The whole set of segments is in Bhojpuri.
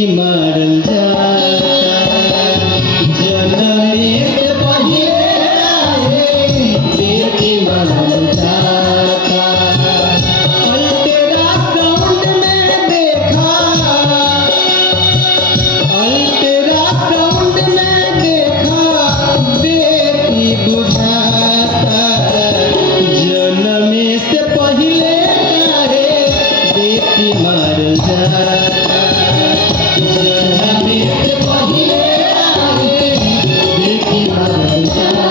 बेटी मरल जाता जनमे से पहिले काहे बेटी मरल जाता। अल्ट्रासाउंड में देखा बेटी बुझाता जनमे से पहिले काहे बेटी मरल जाता जनमे से पहिले काहे बेटी मरल जाता।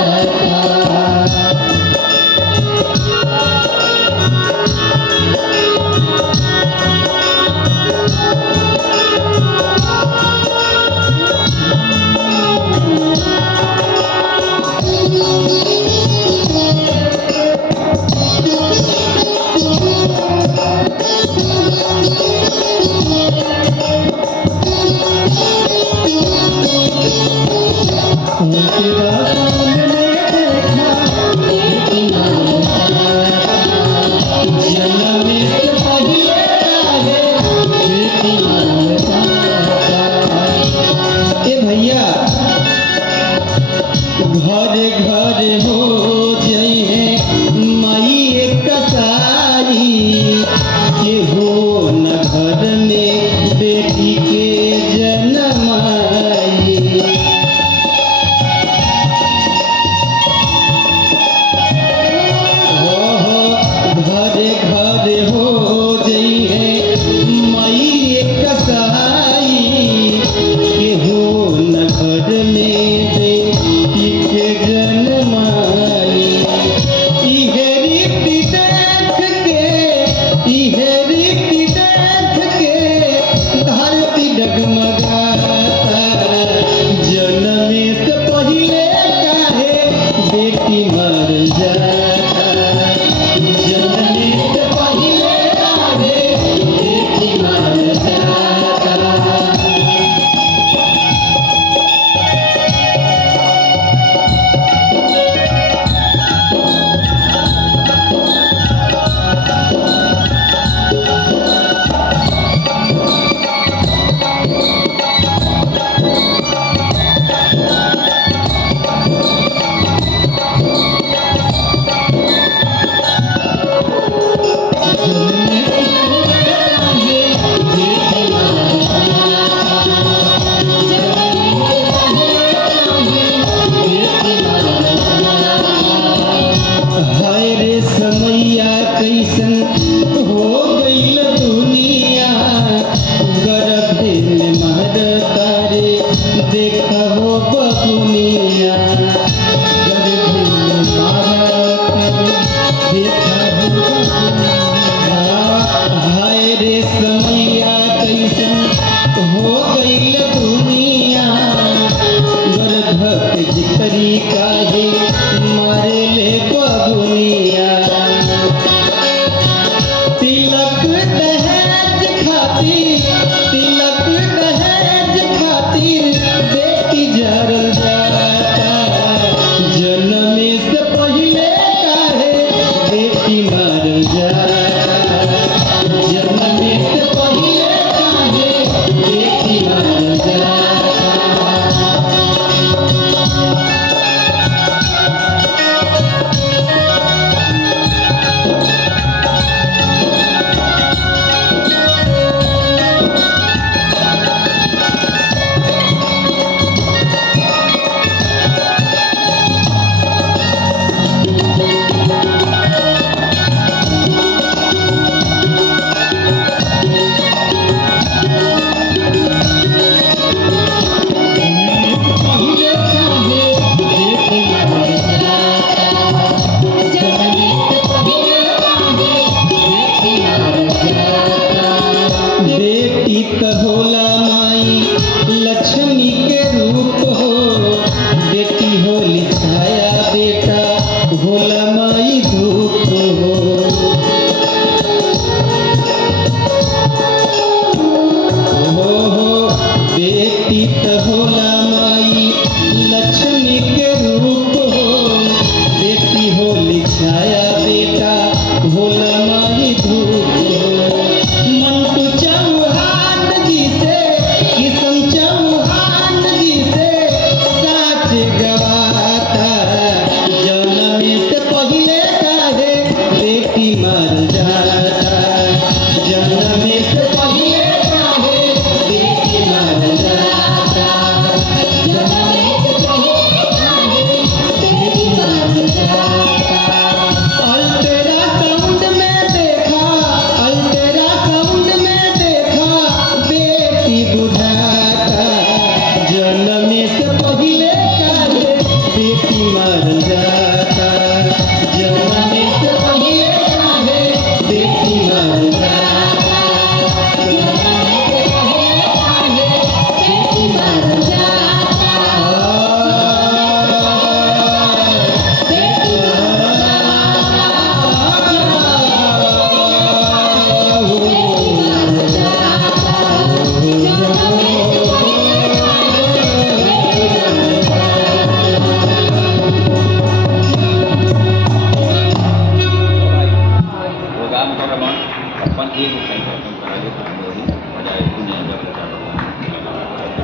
भैया घरे घरे हो जइहे माई कसाई के हो न घर में बेटी के जनमाई। घरे घरे हो जइहे माई कसाई के हो न घर में बेटी के जनमाई। इहे रीति देख के धरती डगमगाता जनमे से पहिले काहे बेटी मरल जाता जनमे से पहिले काहे बेटी मरल जाता। हाय रे समैया कैसन हो गईल दुनिया गर्भे में मारता रे देखा हो बबुनिया गर्भे में मारता रे देखा हो बबुनिया। हाय रे समैया कैसन हो गईल दुनिया गर्भ के जिकरी काहे मारे ले बबुनिया। तिलक दहेज खातिर बेटी जरल जाता जनमे से पहिले काहे बेटी मरल जाता जनमे से पहिले काहे बेटी मरल जाता।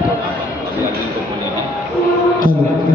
अगला दिन को बोलेंगे।